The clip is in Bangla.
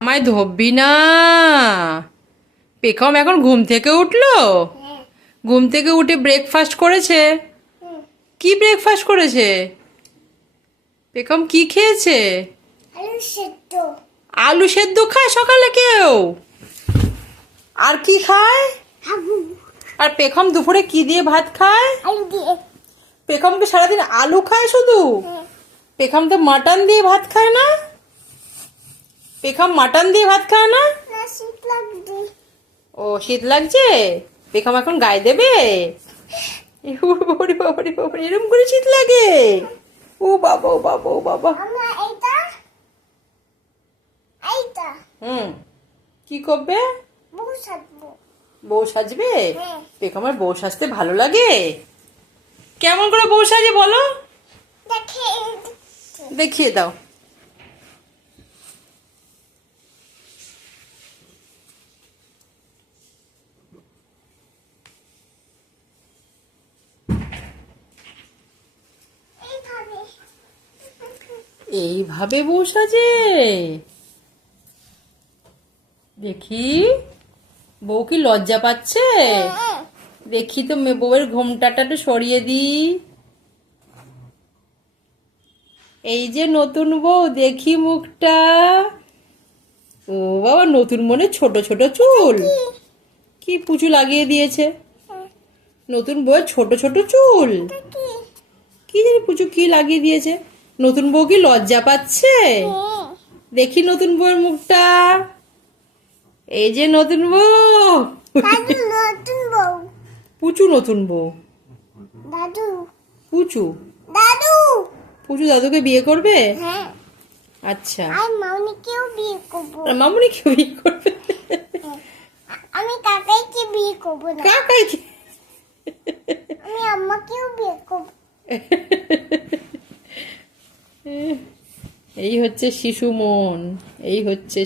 আমায় ধরবি না। পেখম এখন ঘুম থেকে উঠলো? ঘুম থেকে উঠে ব্রেকফাস্ট করেছে? কি ব্রেকফাস্ট করেছে? পেখম কি খেয়েছে? আলু সেদ্ধ। আলু সেদ্ধ খায় সকালে কেউ? আর কি খায়? আলু। আর পেখম দুপুরে কি দিয়ে ভাত খায়? আলু দিয়ে। পেখম কি সারাদিন আলু খায় শুধু? পেখম তো মাটন দিয়ে ভাত খায় না? পেখম মাটন দিয়ে ভাত খায় না? না, শীত লাগছে। ও শীত লাগছে? পেখম এখন গায়ে দেবে? বাবারে বাবারে বাবারে, এরম করে শীত লাগে? ও বাবা ও বাবা ও বাবা। আমরা এইটা কি করবে? বউ সাজবো। বউ সাজবে? হ্যাঁ। পেখমের বউ সাজতে ভালো লাগে? কেমন করে বউ সাজে বলো? দেখে দেখিয়ে দাও। এইভাবে। এইভাবে বউ সাজে? দেখি, বউ কি লজ্জা পাচ্ছে? দেখি তো বউয়ের ঘোমটাটা একটু সরিয়ে দি। এই যে নতুন বউ, দেখি মুখটা। ও বাবা, নতুন মনে ছোট ছোট চুল। কি পুচু লাগিয়ে দিয়েছে নতুন বউয়ের, ছোট ছোট চুল। কি জানি পুচু কি লাগিয়ে দিয়েছে। নতুন বউ কি লজ্জা পাচ্ছে? দেখি নতুন বউয়ের মুখটা। এই যে নতুন বউ। দাদু নতুন বউ। পুচু নতুন বউ। দাদু। পুচু দাদু। পুচু দাদুকে বিয়ে করবে? হ্যাঁ। আচ্ছা, আর মামনিকেও বিয়ে করবো। আর মামুনিকে বিয়ে করবে? আমি কাকাইকে বিয়ে করবো না। কাকাইকে? আমি আম্মাকেও বিয়ে করবো। এই হচ্ছে শিশু মন, এই হচ্ছে